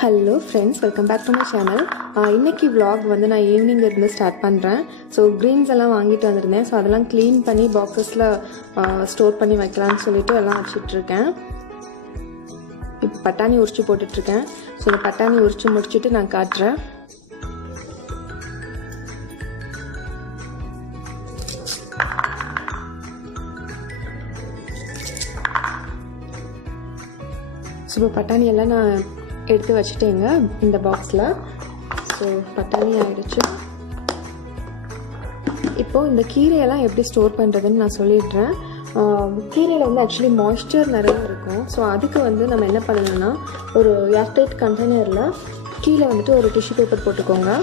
Hello friends, welcome back to my channel. இன்றைக்கி vlog வந்து நான் ஈவினிங் இருந்து ஸ்டார்ட் பண்ணுறேன். ஸோ க்ரீன்ஸ் எல்லாம் வாங்கிட்டு வந்திருந்தேன். ஸோ அதெல்லாம் க்ளீன் பண்ணி பாக்ஸஸில் ஸ்டோர் பண்ணி வைக்கலான்னு சொல்லிட்டு எல்லாம் வச்சிட்ருக்கேன். இப்போ பட்டாணி உரிச்சு போட்டுட்ருக்கேன். ஸோ இந்த பட்டாணி உரிச்சு முடிச்சுட்டு நான் காட்டுறேன். ஸோ இப்போ பட்டாணி எல்லாம் நான் எடுத்து வச்சுட்டேங்க இந்த பாக்ஸில். ஸோ பட்டாணி ஆயிடுச்சு. இப்போது இந்த கீரையெல்லாம் எப்படி ஸ்டோர் பண்ணுறதுன்னு நான் சொல்லிடுறேன். கீரையில் வந்து ஆக்சுவலி மாய்ஸ்சர் நிறைய இருக்கும். ஸோ அதுக்கு வந்து நம்ம என்ன பண்ணணும்னா, ஒரு ஏர்டைட் கண்டெய்னரில் கீழே வந்துட்டு ஒரு டிஷ்யூ பேப்பர் போட்டுக்கோங்க.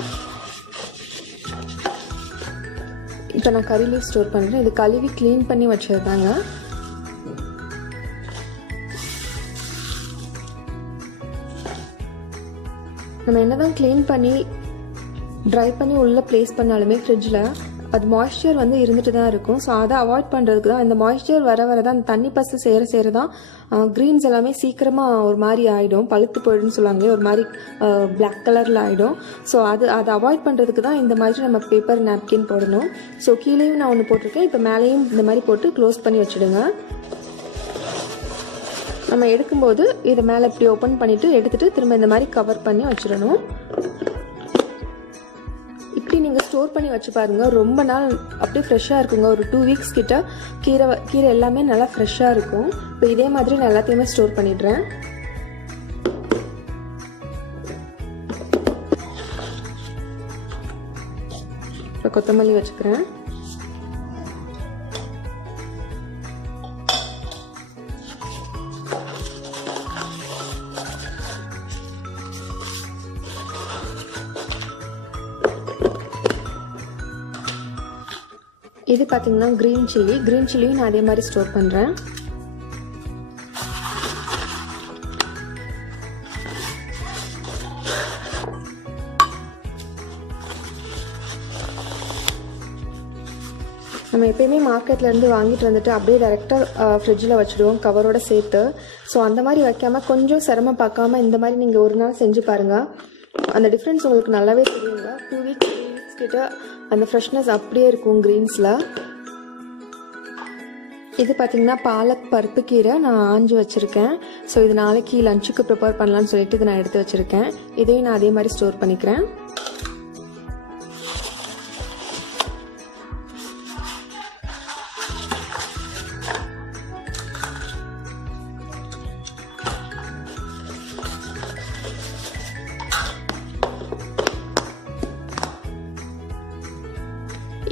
இப்போ நான் கறி லீஃப் ஸ்டோர் பண்ணுறேன். இது கழுவி க்ளீன் பண்ணி வச்சதுதாங்க. நம்ம என்ன தான் க்ளீன் பண்ணி ட்ரை பண்ணி உள்ளே ப்ளேஸ் பண்ணாலுமே ஃப்ரிட்ஜில் அது மாய்ஸ்சர் வந்து இருந்துட்டு தான் இருக்கும். ஸோ அதை அவாய்ட் பண்ணுறதுக்கு தான் இந்த மாய்ஸ்சர் வர தான் அந்த தண்ணி பசு சேர தான் க்ரீன்ஸ் எல்லாமே சீக்கிரமாக ஒரு மாதிரி ஆகிடும், பழுத்து போயிடுன்னு சொல்லுவாங்களே, ஒரு மாதிரி பிளாக் கலரில் ஆகிடும். ஸோ அதை அவாய்ட் பண்ணுறதுக்கு தான் இந்த மாதிரி நம்ம பேப்பர் நாப்கின் போடணும். ஸோ கீழேயும் நான் ஒன்று போட்டிருக்கேன். இப்போ மேலேயும் இந்த மாதிரி போட்டு க்ளோஸ் பண்ணி வச்சுடுங்க. நம்ம எடுக்கும்போது இதை மேலே இப்படி ஓப்பன் பண்ணிவிட்டு எடுத்துகிட்டு திரும்ப இந்த மாதிரி கவர் பண்ணி வச்சிடணும். இப்படி நீங்கள் ஸ்டோர் பண்ணி வச்சு பாருங்கள், ரொம்ப நாள் அப்படியே ஃப்ரெஷ்ஷாக இருக்குங்க. ஒரு 2 வீக்ஸ் கிட்ட கீரை எல்லாமே நல்லா ஃப்ரெஷ்ஷாக இருக்கும். இப்போ இதே மாதிரி நான் எல்லாத்தையுமே ஸ்டோர் பண்ணிடுறேன். இப்போ கொத்தமல்லி வச்சுக்கிறேன். இது பார்த்தீங்கன்னா க்ரீன் சில்லியும் நான் அதே மாதிரி ஸ்டோர் பண்ணுறேன். நம்ம எப்பயுமே மார்க்கெட்லேருந்து வாங்கிட்டு வந்துட்டு அப்படியே டேரெக்டாக ஃப்ரிட்ஜில் வச்சுடுவோம் கவரோட சேர்த்து. ஸோ அந்த மாதிரி வைக்காமல் கொஞ்சம் சிரமம் பார்க்காம இந்த மாதிரி நீங்கள் ஒரு நாள் செஞ்சு பாருங்கள். அந்த டிஃப்ரென்ஸ் உங்களுக்கு நல்லாவே தெரியுங்க. 2 வீக்ஸ் 3 வீக்ஸ் கிட்ட அந்த ஃப்ரெஷ்னஸ் அப்படியே இருக்கும் க்ரீன்ஸில். இது பார்த்திங்கன்னா பாலக் பருப்பு கீரை நான் ஆஞ்சு வச்சுருக்கேன். ஸோ இது நாளைக்கு லஞ்சுக்கு ப்ரிப்பேர் பண்ணலான்னு சொல்லிட்டு இதை நான் எடுத்து வச்சுருக்கேன். இதையும் நான் அதே மாதிரி ஸ்டோர் பண்ணிக்கிறேன்.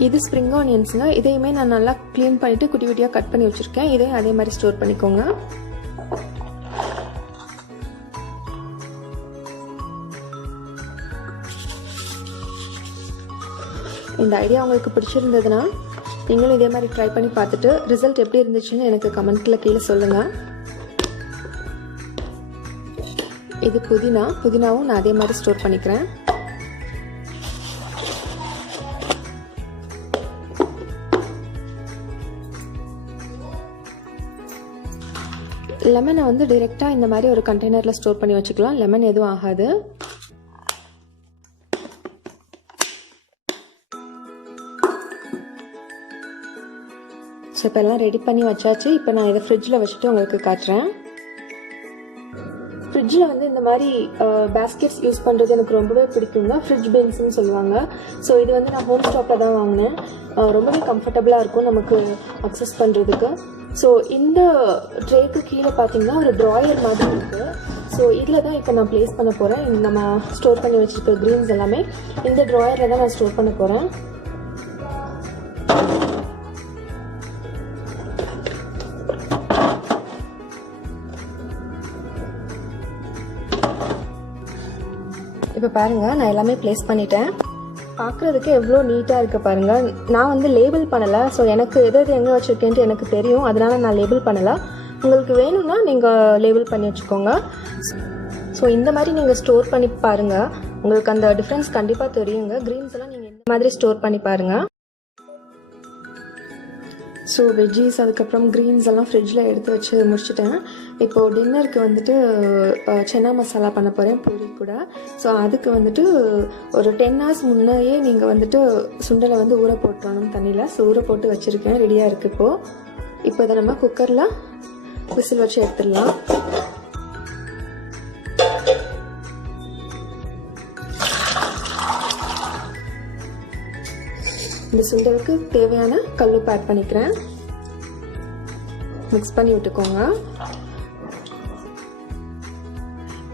இது ஸ்ப்ரிங் ஆனியன்ஸுங்க. இதையுமே நான் நல்லா க்ளீன் பண்ணிவிட்டு குட்டி குட்டியாக கட் பண்ணி வச்சுருக்கேன். இதையும் அதே மாதிரி ஸ்டோர் பண்ணிக்கோங்க. இந்த ஐடியா உங்களுக்கு பிடிச்சிருந்ததுன்னா நீங்களும் இதே மாதிரி ட்ரை பண்ணி பார்த்துட்டு ரிசல்ட் எப்படி இருந்துச்சுன்னு எனக்கு கமெண்ட்டில் கீழே சொல்லுங்கள். இது புதினாவும் நான் அதே மாதிரி ஸ்டோர் பண்ணிக்கிறேன். லெமனை வந்து டைரெக்டாக இந்த மாதிரி ஒரு கண்டெய்னரில் ஸ்டோர் பண்ணி வச்சுக்கலாம். லெமன் எதுவும் ஆகாது. ஸோ இப்போ எல்லாம் ரெடி பண்ணி வச்சாச்சு. இப்போ நான் இதை ஃப்ரிட்ஜில் வச்சுட்டு உங்களுக்கு காட்டுறேன். ஃப்ரிட்ஜில் வந்து இந்த மாதிரி பேஸ்கெட்ஸ் யூஸ் பண்ணுறது எனக்கு ரொம்பவே பிடிக்குங்க. ஃப்ரிட்ஜ் பென்ஸ்ன்னு சொல்லுவாங்க. ஸோ இது வந்து நான் ஹோம் ஸ்டாப்பில் தான் வாங்கினேன். ரொம்பவே கம்ஃபர்டபுளாக இருக்கும் நமக்கு அக்சஸ் பண்ணுறதுக்கு. ஸோ இந்த ட்ரேக்கு கீழே பார்த்தீங்கன்னா ஒரு ட்ராயர் மாதிரி இருக்குது. ஸோ இதில் தான் இப்போ நான் ப்ளேஸ் பண்ண போகிறேன். நம்ம ஸ்டோர் பண்ணி வச்சுருக்க க்ரீன்ஸ் எல்லாமே இந்த ட்ராயரில் தான் நான் ஸ்டோர் பண்ண போகிறேன். இப்போ பாருங்கள், நான் எல்லாமே ப்ளேஸ் பண்ணிட்டேன். பார்க்குறதுக்கு எவ்வளோ நீட்டாக இருக்குது பாருங்கள். நான் வந்து லேபிள் பண்ணலை. ஸோ எனக்கு எது எங்கே வச்சுருக்கேன்ட்டு எனக்கு தெரியும். அதனால் நான் லேபிள் பண்ணலை. உங்களுக்கு வேணும்னா நீங்கள் லேபிள் பண்ணி வச்சுக்கோங்க. ஸோ இந்த மாதிரி நீங்கள் ஸ்டோர் பண்ணி பாருங்கள். உங்களுக்கு அந்த டிஃப்ரென்ஸ் கண்டிப்பாக தெரியுங்க. க்ரீன்ஸ் எல்லாம் நீங்கள் இந்த மாதிரி ஸ்டோர் பண்ணி பாருங்கள். ஸோ வெஜ்ஜீஸ் அதுக்கப்புறம் க்ரீன்ஸ் எல்லாம் ஃப்ரிட்ஜில் எடுத்து வச்சு முடிச்சிட்டேன். இப்போது டின்னருக்கு வந்துட்டு சென்னா மசாலா பண்ண போகிறேன் பூரி கூட. ஸோ அதுக்கு வந்துட்டு ஒரு 10 hours முன்னையே நீங்கள் வந்துட்டு சுண்டலை வந்து ஊற போட்டுறணும் தண்ணியில். ஸோ ஊற போட்டு வச்சுருக்கேன், ரெடியாக இருக்குது. இப்போ இதை நம்ம குக்கரில் விசில் வச்சு எடுத்துடலாம். இந்த சுண்டலுக்கு தேவையான கல்லுப்பு ஆட் பண்ணிக்கிறேன். மிக்ஸ் பண்ணி விட்டுக்கோங்க.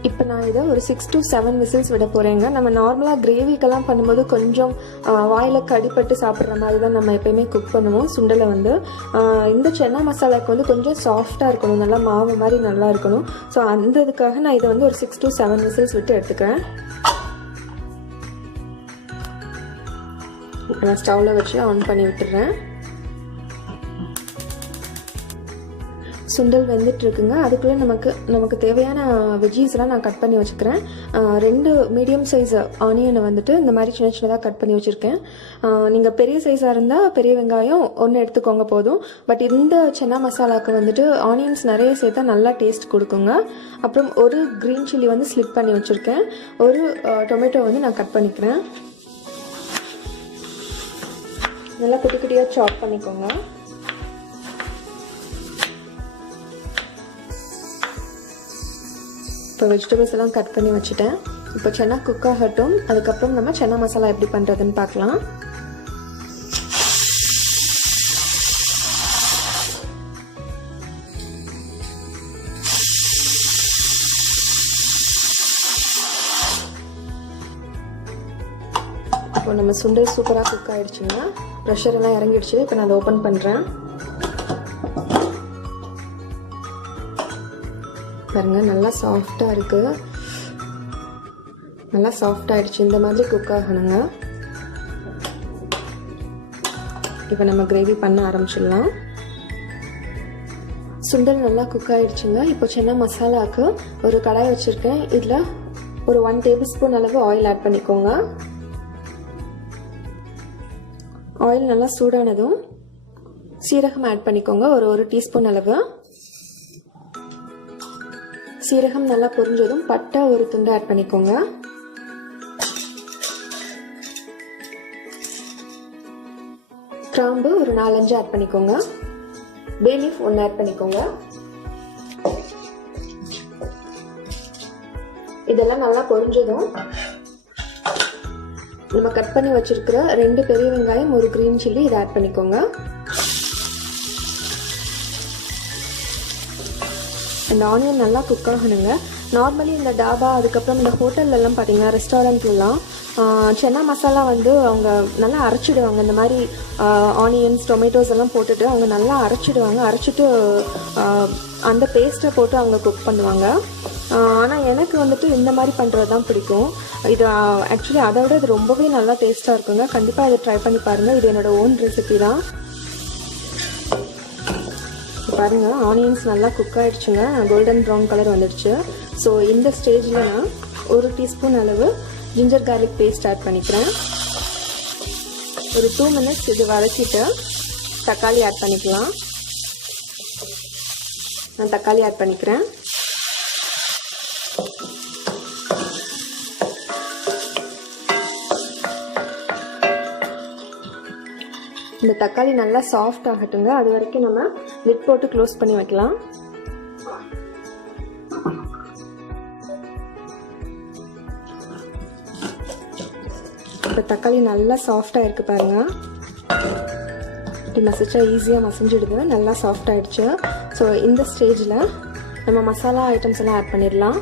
இப்போ நான் இதை ஒரு 6 to 7 விசில்ஸ் விட போகிறேங்க. நம்ம நார்மலாக கிரேவிக்கெல்லாம் பண்ணும்போது கொஞ்சம் வாயில் கடிப்பட்டு சாப்பிட்ற மாதிரி தான் நம்ம எப்போயுமே குக் பண்ணுவோம் சுண்டலை வந்து. இந்த சென்னா மசாலாவுக்கு வந்து கொஞ்சம் சாஃப்டாக இருக்கணும், நல்லா மாவு மாதிரி நல்லா இருக்கணும். ஸோ அந்த இதுக்காக நான் இதை வந்து ஒரு 6 to 7 விசில்ஸ் விட்டு எடுத்துக்கிறேன். நான் ஸ்டவ்வில் வச்சு ஆன் பண்ணி விட்டுறேன். சுண்டல் வெந்துட்டுருக்குங்க. அதுக்குள்ளே நமக்கு தேவையான வெஜ்ஜீஸ்லாம் நான் கட் பண்ணி வச்சுக்கிறேன். 2 மீடியம் சைஸ் ஆனியனை வந்துட்டு இந்த மாதிரி சின்ன சின்னதாக கட் பண்ணி வச்சுருக்கேன். நீங்கள் பெரிய சைஸாக இருந்தால் பெரிய வெங்காயம் 1 எடுத்துக்கோங்க போதும். பட் இந்த சென்னா மசாலாவுக்கு வந்துட்டு ஆனியன்ஸ் நிறைய சேர்த்தா நல்லா டேஸ்ட் கொடுக்குங்க. அப்புறம் ஒரு க்ரீன் சில்லி வந்து ஸ்லிப் பண்ணி வச்சுருக்கேன். ஒரு டொமேட்டோ வந்து நான் கட் பண்ணிக்கிறேன். நல்லா குட்டி குட்டியாக சாப் பண்ணிக்கோங்க. இப்போ வெஜிடபிள்ஸ் எல்லாம் கட் பண்ணி வச்சுட்டேன். இப்போ சென்னா குக் ஆகட்டும். அதுக்கப்புறம் நம்ம சென்னா மசாலா எப்படி பண்ணுறதுன்னு பார்க்கலாம். இப்போ நம்ம சுண்டல் சூப்பராக குக் ஆகிடுச்சுங்க. ப்ரெஷர் எல்லாம் இறங்கிடுச்சு. இப்போ நான் அதை ஓப்பன் பண்ணுறேன். பாருங்கள், நல்லா சாஃப்டாக இருக்குது. நல்லா சாஃப்டாகிடுச்சு. இந்த மாதிரி குக் ஆகணுங்க. இப்போ நம்ம கிரேவி பண்ண ஆரம்பிச்சிடலாம். சுண்டல் நல்லா குக் ஆகிடுச்சுங்க. இப்போ சென்னா மசாலாவுக்கு ஒரு கடாய் வச்சுருக்கேன். இதில் ஒரு 1 tablespoon அளவு ஆயில் ஆட் பண்ணிக்கோங்க. ஆயில் நல்லா சூடானதும் சீரகம் ஆட் பண்ணிக்கோங்க. ஒரு டீஸ்பூன் அளவு. சீரகம் நல்லா பொரிஞ்சதும் பட்டை ஒரு துண்டு ஆட் பண்ணிக்கோங்க. கிராம்பு ஒரு 4-5 ஆட் பண்ணிக்கோங்க. பே லீஃப் 1 ஆட் பண்ணிக்கோங்க. இதெல்லாம் நல்லா பொரிஞ்சதும் நம்ம கட் பண்ணி வச்சிருக்கிற 2 பெரிய வெங்காயம், ஒரு கிரீன் சில்லி இதை ஆட் பண்ணிக்கோங்க. இந்த ஆனியன் நல்லா குக் ஆகணுங்க. நார்மலி இந்த டாபா அதுக்கப்புறம் இந்த ஹோட்டல்லலாம் பார்த்தீங்கன்னா ரெஸ்டாரண்ட்லாம் சென்னா மசாலா வந்து அவங்க நல்லா அரைச்சிடுவாங்க. இந்த மாதிரி ஆனியன்ஸ் டொமேட்டோஸ் எல்லாம் போட்டுட்டு அவங்க நல்லா அரைச்சிடுவாங்க. அரைச்சிட்டு அந்த பேஸ்ட்டை போட்டு அவங்க குக் பண்ணுவாங்க. ஆனால் எனக்கு வந்துட்டு இந்த மாதிரி பண்ணுறது தான் பிடிக்கும். இது ஆக்சுவலி அதை விட இது ரொம்பவே நல்லா டேஸ்ட்டாக இருக்குங்க. கண்டிப்பாக இதை ட்ரை பண்ணி பாருங்கள். இது என்னோடய ஓன் ரெசிபி தான். பாருங்கள், ஆனியன்ஸ் நல்லா குக் ஆகிடுச்சுங்க. கோல்டன் ப்ரௌன் கலர் வந்துடுச்சு. ஸோ இந்த ஸ்டேஜில் நான் 1 டீஸ்பூன் அளவு ஜிஞ்சர் கார்லிக் பேஸ்ட் ஆட் பண்ணிக்கிறேன். ஒரு 2 minutes இது வதக்கிட்டு தக்காளி ஆட் பண்ணிக்கலாம். நான் தக்காளி ஆட் பண்ணிக்கிறேன். இந்த தக்காளி நல்லா சாஃப்ட் ஆகட்டுங்க. அது வரைக்கும் நம்ம லிட் போட்டு க்ளோஸ் பண்ணி வைக்கலாம். இப்போ தக்காளி நல்லா சாஃப்டாக இருக்குது பாருங்கள். இப்படி மசிச்சா ஈஸியாக மசிஞ்சிடுது. நல்லா சாஃப்ட் ஆகிடுச்சு. ஸோ இந்த ஸ்டேஜில் நம்ம மசாலா ஐட்டம்ஸ் எல்லாம் ஆட் பண்ணிடலாம்.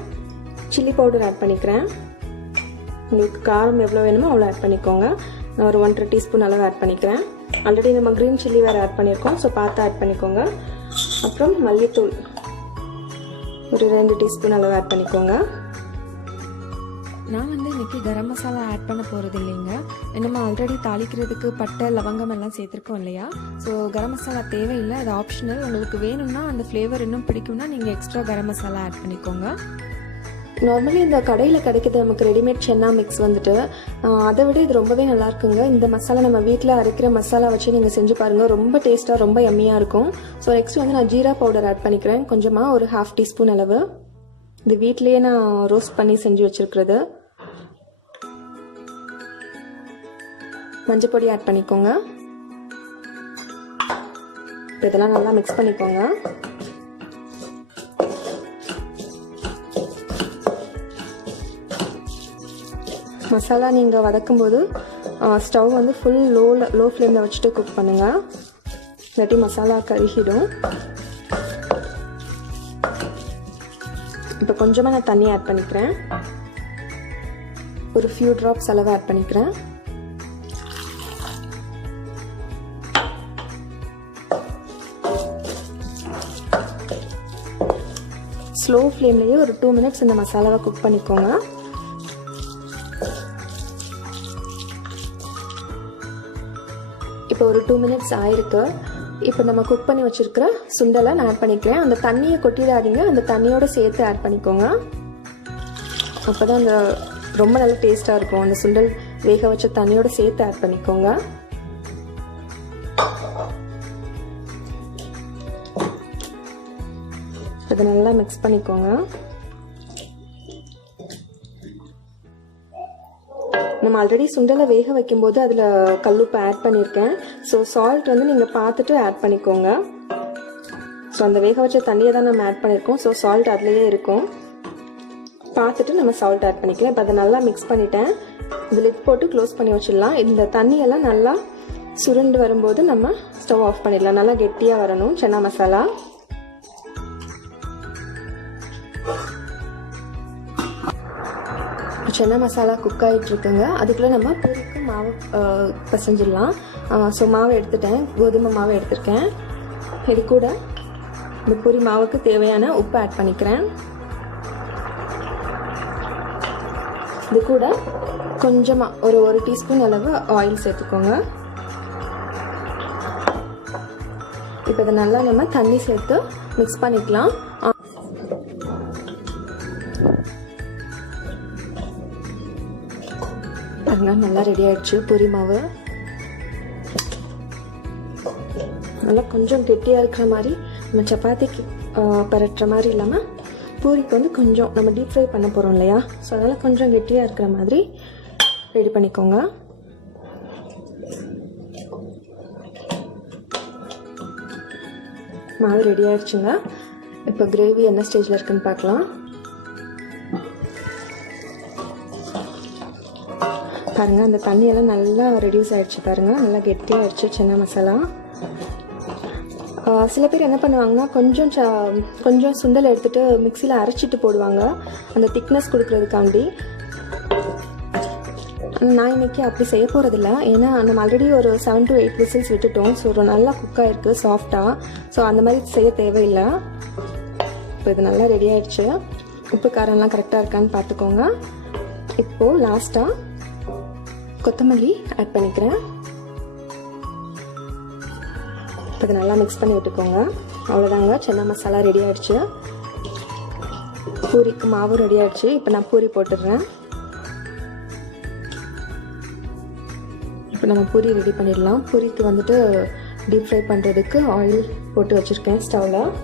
சில்லி பவுடர் ஆட் பண்ணிக்கிறேன். உங்களுக்கு காரம் எவ்வளோ வேணுமோ அவ்வளோ ஆட் பண்ணிக்கோங்க. நான் ஒரு 1.5 டீஸ்பூன் அளவு ஆட் பண்ணிக்கிறேன். ஆல்ரெடி நம்ம க்ரீன் சில்லி வேறு ஆட் பண்ணியிருக்கோம். ஸோ பார்த்து ஆட் பண்ணிக்கோங்க. அப்புறம் மல்லித்தூள் ஒரு 2 டீஸ்பூன் அளவு ஆட் பண்ணிக்கோங்க. நான் வந்து இன்றைக்கி கரம் மசாலா ஆட் பண்ண போகிறது இல்லைங்க. நம்ம ஆல்ரெடி தாளிக்கிறதுக்கு பட்டை லவங்கம் எல்லாம் சேர்த்துருக்கோம் இல்லையா. ஸோ கரம் மசாலா தேவையில்லை, அது ஆப்ஷனல். உங்களுக்கு வேணும்னா அந்த ஃப்ளேவர் இன்னும் பிடிக்கும்னா நீங்கள் எக்ஸ்ட்ரா கரம் மசாலா ஆட் பண்ணிக்கோங்க. நார்மலி இந்த கடையில் கிடைக்கிது நமக்கு ரெடிமேட் சென்னா மிக்ஸ் வந்துட்டு அதை விட இது ரொம்பவே நல்லா இருக்குங்க. இந்த மசாலா நம்ம வீட்டில் அரைக்கிற மசாலா வச்சு நீங்கள் செஞ்சு பாருங்கள், ரொம்ப டேஸ்ட்டாக ரொம்ப எம்மியாக இருக்கும். ஸோ நெக்ஸ்ட் வந்து நான் ஜீரா பவுடர் ஆட் பண்ணிக்கிறேன், கொஞ்சமாக ஒரு 1/2 டீஸ்பூன் அளவு. இது வீட்லேயே நான் ரோஸ்ட் பண்ணி செஞ்சு வச்சுருக்கிறது. மஞ்சள் பொடி ஆட் பண்ணிக்கோங்க. இதெல்லாம் நல்லா மிக்ஸ் பண்ணிக்கோங்க. மசாலா நீங்கள் வதக்கும் போது ஸ்டவ் வந்து ஃபுல் லோ ஃப்ளேமில் வச்சுட்டு குக் பண்ணுங்கள், இல்லாட்டி மசாலா கருகிடும். இப்போ கொஞ்சமாக நான் தண்ணி ஆட் பண்ணிக்கிறேன், ஒரு ஃபியூ ட்ராப்ஸ் அளவு ஆட் பண்ணிக்கிறேன். ஸ்லோ ஃப்ளேம்லேயே ஒரு 2 மினிட்ஸ் இந்த மசாலாவை குக் பண்ணிக்கோங்க. இப்போ ஒரு 2 மினிட்ஸ் ஆயிருக்கு. இப்போ நம்ம குக் பண்ணி வச்சுருக்கிற சுண்டலை நான் ஆட் பண்ணிக்கிறேன். அந்த தண்ணியை கொட்டிடாதீங்க, அந்த தண்ணியோடு சேர்த்து ஆட் பண்ணிக்கோங்க. அப்போ தான் அந்த ரொம்ப நல்ல டேஸ்ட்டாக இருக்கும். அந்த சுண்டல் வேக வச்ச தண்ணியோடு சேர்த்து ஆட் பண்ணிக்கோங்க. இதை நல்லா மிக்ஸ் பண்ணிக்கோங்க. நம்ம ஆல்ரெடி சுண்டலை வேக வைக்கும்போது அதில் கல்லுப்பு ஆட் பண்ணியிருக்கேன். ஸோ சால்ட் வந்து நீங்கள் பார்த்துட்டு ஆட் பண்ணிக்கோங்க. ஸோ அந்த வேக வச்ச தண்ணியை தான் நம்ம ஆட் பண்ணியிருக்கோம். ஸோ சால்ட் அதுலேயே இருக்கும், பார்த்துட்டு நம்ம சால்ட் ஆட் பண்ணிக்கலாம். இப்போ அதை நல்லா மிக்ஸ் பண்ணிட்டேன். இந்த லிட் போட்டு க்ளோஸ் பண்ணி வச்சிடலாம். இந்த தண்ணியெல்லாம் நல்லா சுருண்டு வரும்போது நம்ம ஸ்டவ் ஆஃப் பண்ணிடலாம். நல்லா கெட்டியாக வரணும் சன்னா மசாலா. சன்னா மசாலா குக் ஆகிட்டு இருக்குங்க. அதுக்குள்ளே நம்ம பூரிக்கு மாவு பசைஞ்சிடலாம். ஸோ மாவு எடுத்துட்டேன், கோதுமை மாவு எடுத்துருக்கேன். இது கூட இந்த பூரி மாவுக்கு தேவையான உப்பு ஆட் பண்ணிக்கிறேன். இது கூட கொஞ்சமாக ஒரு டீஸ்பூன் அளவு ஆயில் சேர்த்துக்கோங்க. இப்போ இதை நல்லா நம்ம தண்ணி சேர்த்து மிக்ஸ் பண்ணிக்கலாம். நல்லா ரெடி ஆயிடுச்சு பூரி மாவு. நல்லா கொஞ்சம் கெட்டியாக இருக்கிற மாதிரி, நம்ம சப்பாத்திக்கு பரட்டுற மாதிரி இல்லாமல் பூரிக்கு வந்து கொஞ்சம் நம்ம டீப் ஃப்ரை பண்ண போகிறோம் இல்லையா, ஸோ அதனால் கொஞ்சம் கெட்டியாக இருக்கிற மாதிரி ரெடி பண்ணிக்கோங்க. மாவு ரெடி ஆயிடுச்சுங்க. இப்போ கிரேவி என்ன ஸ்டேஜில் இருக்குன்னு பார்க்கலாம். பாருங்கள், அந்த தண்ணியெல்லாம் நல்லா ரெடியூஸ் ஆகிடுச்சு. பாருங்கள், நல்லா கெட்டியாகிடுச்சு சன்னா மசாலா. சில பேர் என்ன பண்ணுவாங்கன்னா கொஞ்சம் சுண்டல் எடுத்துகிட்டு மிக்சியில் அரைச்சிட்டு போடுவாங்க, அந்த திக்னஸ் கொடுக்குறதுக்காண்டி. நான் இன்றைக்கி அப்படி செய்ய போகிறதில்ல. ஏன்னா நம்ம ஆல்ரெடி ஒரு 7 to 8 விசில்ஸ் விட்டுட்டோம். ஸோ நல்லா குக் ஆகிருக்கு சாஃப்டாக. ஸோ அந்த மாதிரி செய்ய தேவையில்லை. இப்போ இது நல்லா ரெடி ஆகிடுச்சு. உப்பு காரம்லாம் கரெக்டாக இருக்கான்னு பார்த்துக்கோங்க. இப்போது லாஸ்ட்டாக கொத்தமல்லி ஆட் பண்ணிக்கிறேன். இது நல்லா மிக்ஸ் பண்ணி விட்டுக்கோங்க. அவ்வளோதாங்க, சன்னா மசாலா ரெடி ஆகிடுச்சு. பூரிக்கு மாவு ரெடி ஆகிடுச்சு. இப்போ நான் பூரி போட்டுடுறேன். இப்போ நம்ம பூரி ரெடி பண்ணிடலாம். பூரிக்கு வந்துட்டு டீப் ஃப்ரை பண்ணுறதுக்கு ஆயில் போட்டு வச்சுருக்கேன் ஸ்டவ்வில்.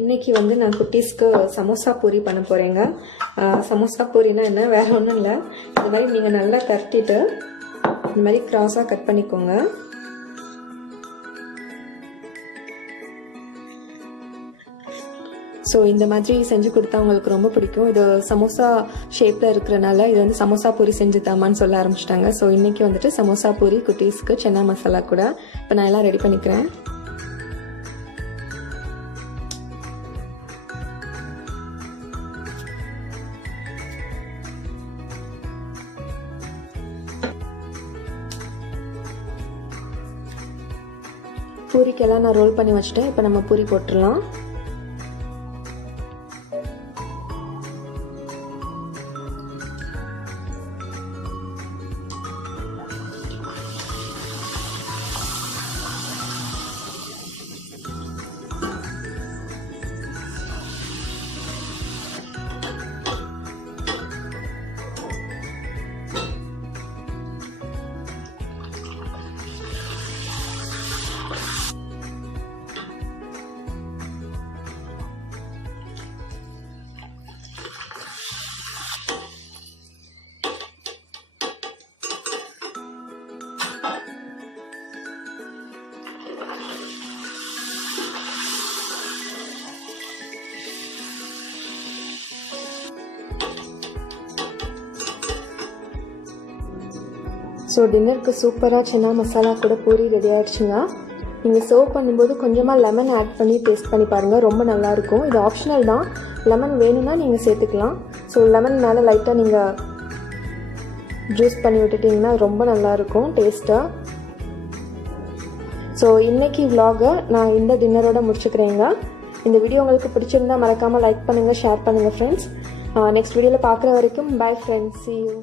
இன்றைக்கி வந்து நான் குட்டீஸ்க்கு சமோசா பூரி பண்ண போகிறேங்க. சமோசா பூரினா என்ன, வேறு ஒன்றும் இல்லை. இந்த மாதிரி நீங்கள் நல்லா தட்டிட்டு இந்த மாதிரி க்ராஸாக கட் பண்ணிக்கோங்க. ஸோ இந்த மாதிரி செஞ்சு கொடுத்தா உங்களுக்கு ரொம்ப பிடிக்கும். இது சமோசா ஷேப்பில் இருக்கிறனால இது வந்து சமோசா பூரி செஞ்சு தாமான்னு சொல்ல ஆரம்பிச்சிட்டாங்க. ஸோ இன்றைக்கி வந்துட்டு சமோசா பூரி குட்டீஸ்க்கு சன்னா மசாலா கூட இப்போ நான் எல்லாம் ரெடி பண்ணிக்கிறேன். பூரிக்கெல்லாம் நான் ரோல் பண்ணி வச்சுட்டேன். இப்போ நம்ம பூரி போட்டுடலாம். ஸோ டின்னருக்கு சூப்பராக சென்னா மசாலா கூட பூரி ரெடி ஆகிடுச்சுங்க. நீங்கள் சர்வ் பண்ணும்போது கொஞ்சமாக லெமன் ஆட் பண்ணி டேஸ்ட் பண்ணி பாருங்கள், ரொம்ப நல்லாயிருக்கும். இது ஆப்ஷனல் தான், லெமன் வேணும்னா நீங்கள் சேர்த்துக்கலாம். ஸோ லெமன் மேலே லைட்டாக நீங்கள் ஜூஸ் பண்ணி விட்டுட்டிங்கன்னா ரொம்ப நல்லாயிருக்கும் டேஸ்ட்டாக. ஸோ இன்றைக்கி vlog-ஐ நான் இந்த டின்னரோட முடிச்சுக்கிறேங்க. இந்த வீடியோ உங்களுக்கு பிடிச்சிருந்தா மறக்காமல் லைக் பண்ணுங்கள், ஷேர் பண்ணுங்கள் ஃப்ரெண்ட்ஸ். நெக்ஸ்ட் வீடியோவில் பார்க்குற வரைக்கும் பை ஃப்ரெண்ட்ஸ், see you.